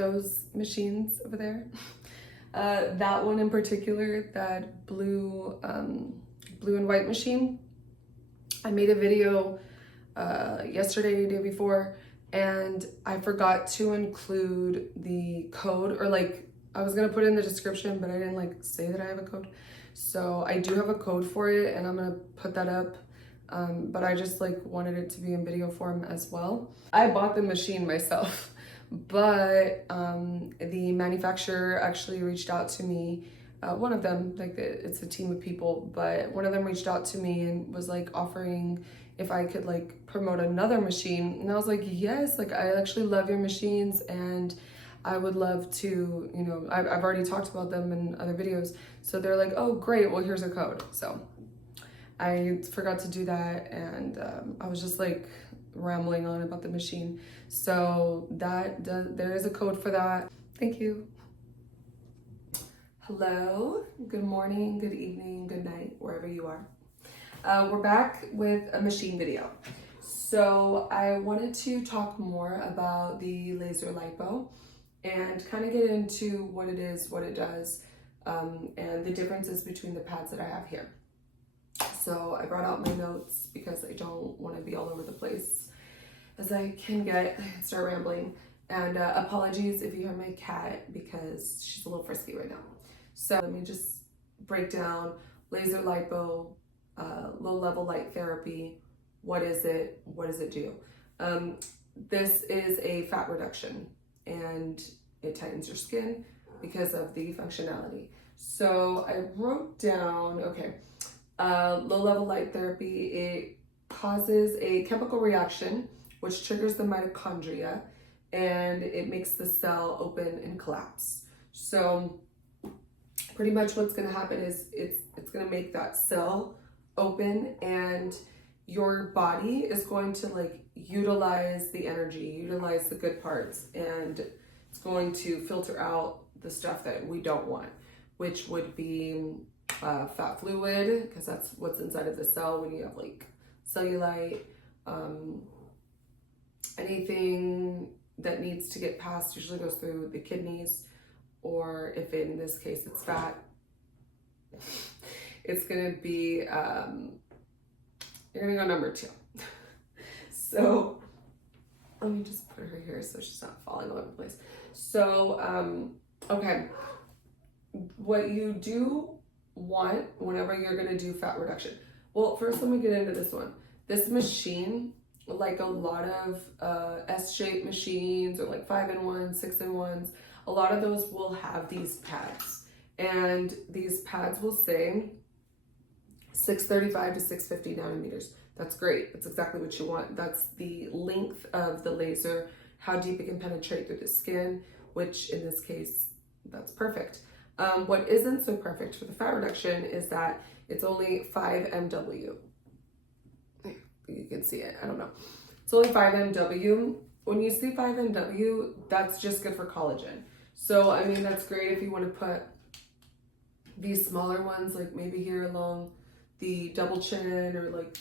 those machines over there. That one in particular, that blue and white machine, I made a video yesterday, the day before, and I forgot to include the code, or like I was gonna put it in the description, but I didn't like say that I have a code. So I do have a code for it, and I'm gonna put that up. But I just like wanted it to be in video form as well. I bought the machine myself, but the manufacturer actually reached out to me. One of them, like it's a team of people, but one of them reached out to me and was like offering if I could like promote another machine. And I was like, yes, like I actually love your machines and I would love to, you know, I've already talked about them in other videos. So they're like, oh, great, well, here's a code. So I forgot to do that, and I was just like rambling on about the machine. So there is a code for that. Thank you. Hello, good morning, good evening, good night, wherever you are. We're back with a machine video. So I wanted to talk more about the laser lipo and kind of get into what it is, what it does, and the differences between the pads that I have here. So I brought out my notes because I don't want to be all over the place as I can get. I can start rambling. And apologies if you hear my cat because she's a little frisky right now. So let me just break down laser lipo, low level light therapy. What is it? What does it do? This is a fat reduction and it tightens your skin because of the functionality. So I wrote down, okay, low-level light therapy, it causes a chemical reaction which triggers the mitochondria and it makes the cell open and collapse. So pretty much what's going to happen is it's going to make that cell open, and your body is going to like utilize the energy, utilize the good parts, and it's going to filter out the stuff that we don't want, which would be fat fluid, because that's what's inside of the cell when you have like cellulite, anything that needs to get passed usually goes through the kidneys, or if in this case it's fat, it's gonna be, you're gonna go number 2. So let me just put her here so she's not falling all over the place. So, okay, what you do want whenever you're going to do fat reduction. Well, first let me get into this one. This machine, like a lot of S-shaped machines or like 5-in-1, 6-in-1s, a lot of those will have these pads, and these pads will say 635 to 650 nanometers. That's great. That's exactly what you want. That's the length of the laser, how deep it can penetrate through the skin, which in this case, that's perfect. What isn't so perfect for the fat reduction is that it's only 5 MW. You can see it, I don't know. It's only 5 MW. When you see 5 MW, that's just good for collagen. So, I mean, that's great if you want to put these smaller ones, like maybe here along the double chin, or like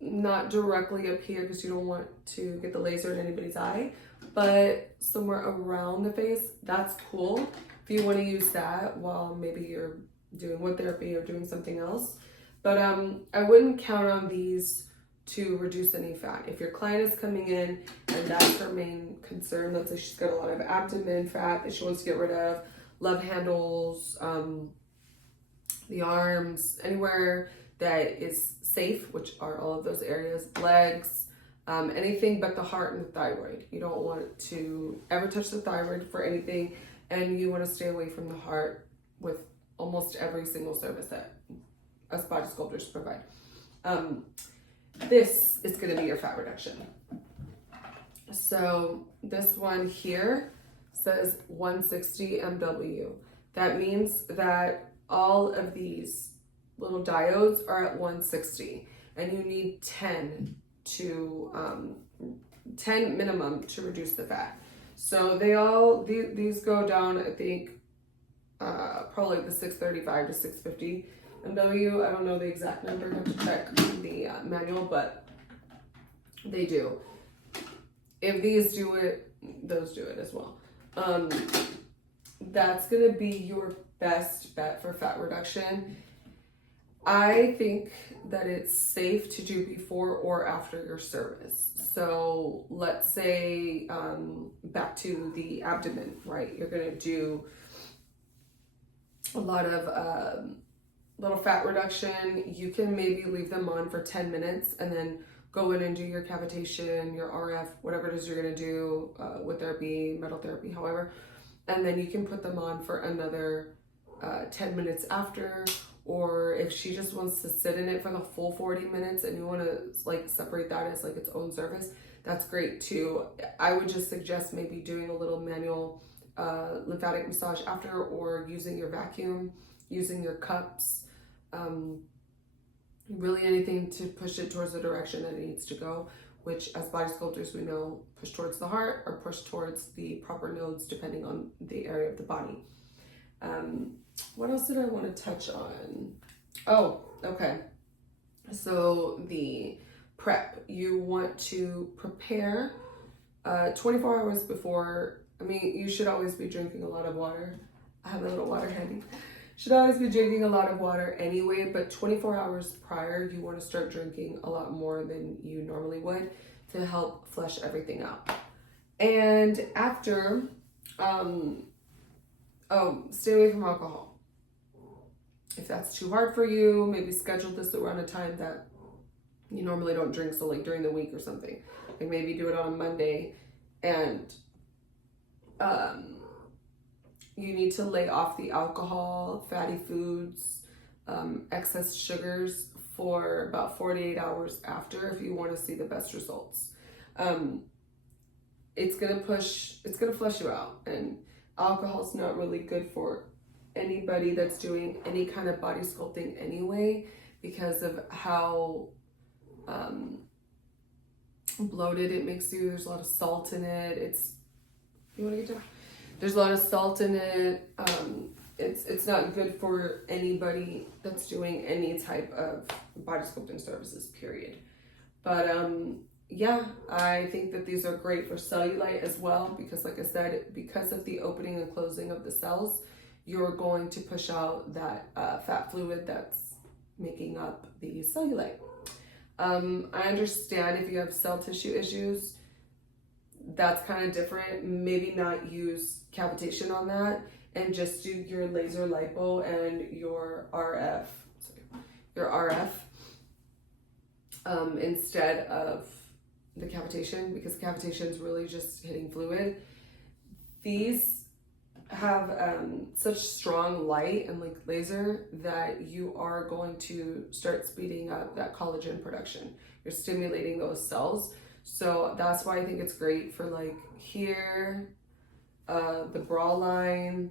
not directly up here because you don't want to get the laser in anybody's eye, but somewhere around the face, that's cool. If you want to use that while maybe you're doing wood therapy or doing something else. But I wouldn't count on these to reduce any fat. If your client is coming in and that's her main concern, let's say she's got a lot of abdomen fat that she wants to get rid of, love handles, the arms, anywhere that is safe, which are all of those areas, legs, anything but the heart and the thyroid. You don't want to ever touch the thyroid for anything, and you want to stay away from the heart with almost every single service that us body sculptors provide. This is going to be your fat reduction. So this one here says 160 MW. That means that all of these little diodes are at 160, and you need 10 minimum to reduce the fat. So these go down, I think, probably like the 635 to 650 MW. I don't know the exact number, I have to check the manual, but they do. If these do it, those do it as well. Um, that's gonna be your best bet for fat reduction. I think that it's safe to do before or after your service. So let's say, back to the abdomen, right? You're gonna do a lot of little fat reduction. You can maybe leave them on for 10 minutes and then go in and do your cavitation, your RF, whatever it is you're gonna do, wood therapy, metal therapy, however. And then you can put them on for another 10 minutes after. Or if she just wants to sit in it for the full 40 minutes and you want to like separate that as like its own service, that's great too. I would just suggest maybe doing a little manual lymphatic massage after, or using your vacuum, using your cups, really anything to push it towards the direction that it needs to go, which as body sculptors we know, push towards the heart or push towards the proper nodes depending on the area of the body. What else did I want to touch on? Oh, okay. So the prep, you want to prepare 24 hours before. I mean, you should always be drinking a lot of water. I have a little water handy. Should always be drinking a lot of water anyway, but 24 hours prior, you want to start drinking a lot more than you normally would to help flush everything out. And after, stay away from alcohol. If that's too hard for you, maybe schedule this around a time that you normally don't drink, so like during the week or something. Like maybe do it on a Monday, and you need to lay off the alcohol, fatty foods, excess sugars for about 48 hours after if you want to see the best results. It's gonna flush you out, and alcohol's not really good for anybody that's doing any kind of body sculpting anyway, because of how bloated it makes you. There's a lot of salt in it. There's a lot of salt in it. It's not good for anybody that's doing any type of body sculpting services, period. But yeah, I think that these are great for cellulite as well, because like I said, because of the opening and closing of the cells, you're going to push out that fat fluid that's making up the cellulite. I understand if you have cell tissue issues, that's kind of different. Maybe not use cavitation on that, and just do your laser lipo and your RF, instead of the cavitation, because cavitation is really just hitting fluid. These have such strong light and like laser that you are going to start speeding up that collagen production. You're stimulating those cells. So that's why I think it's great for like here, the bra line,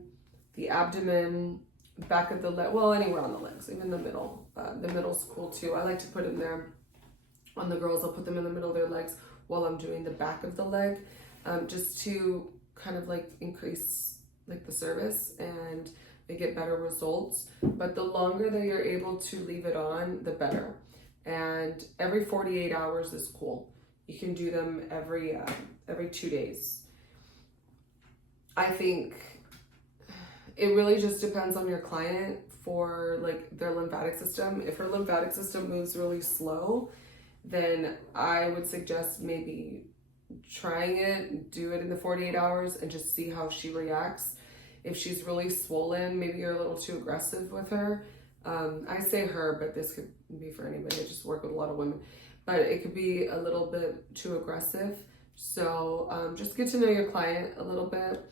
the abdomen, back of the leg, well, anywhere on the legs, even the middle. The middle's cool too. I like to put them there on the girls. I'll put them in the middle of their legs while I'm doing the back of the leg, just to kind of like increase like the service and they get better results. But the longer that you're able to leave it on, the better. And every 48 hours is cool. You can do them every 2 days. I think it really just depends on your client for like their lymphatic system. If her lymphatic system moves really slow, then I would suggest maybe trying it, do it in the 48 hours and just see how she reacts. If she's really swollen, maybe you're a little too aggressive with her. I say her, but this could be for anybody. I just work with a lot of women, but it could be a little bit too aggressive. So just get to know your client a little bit,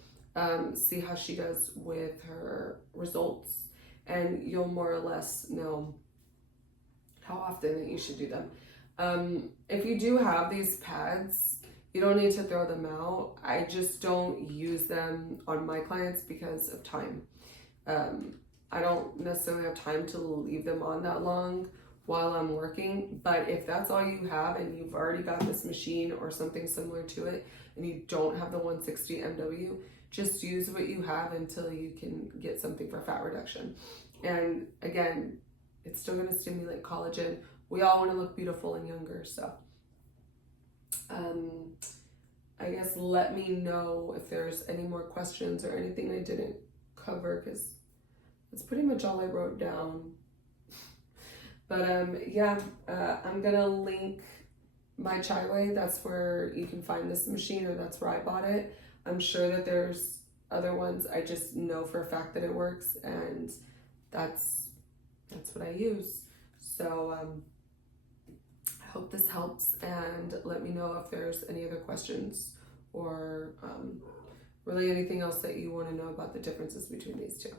see how she does with her results, and you'll more or less know how often that you should do them. If you do have these pads, you don't need to throw them out. I just don't use them on my clients because of time. I don't necessarily have time to leave them on that long while I'm working, but if that's all you have and you've already got this machine or something similar to it and you don't have the 160 MW, just use what you have until you can get something for fat reduction. And again, it's still going to stimulate collagen. We all want to look beautiful and younger, so I guess let me know if there's any more questions or anything I didn't cover, because that's pretty much all I wrote down. But yeah, I'm gonna link my Chaiway. That's where you can find this machine, or that's where I bought it. I'm sure that there's other ones. I just know for a fact that it works, and that's what I use. So I hope this helps, and let me know if there's any other questions or really anything else that you want to know about the differences between these two.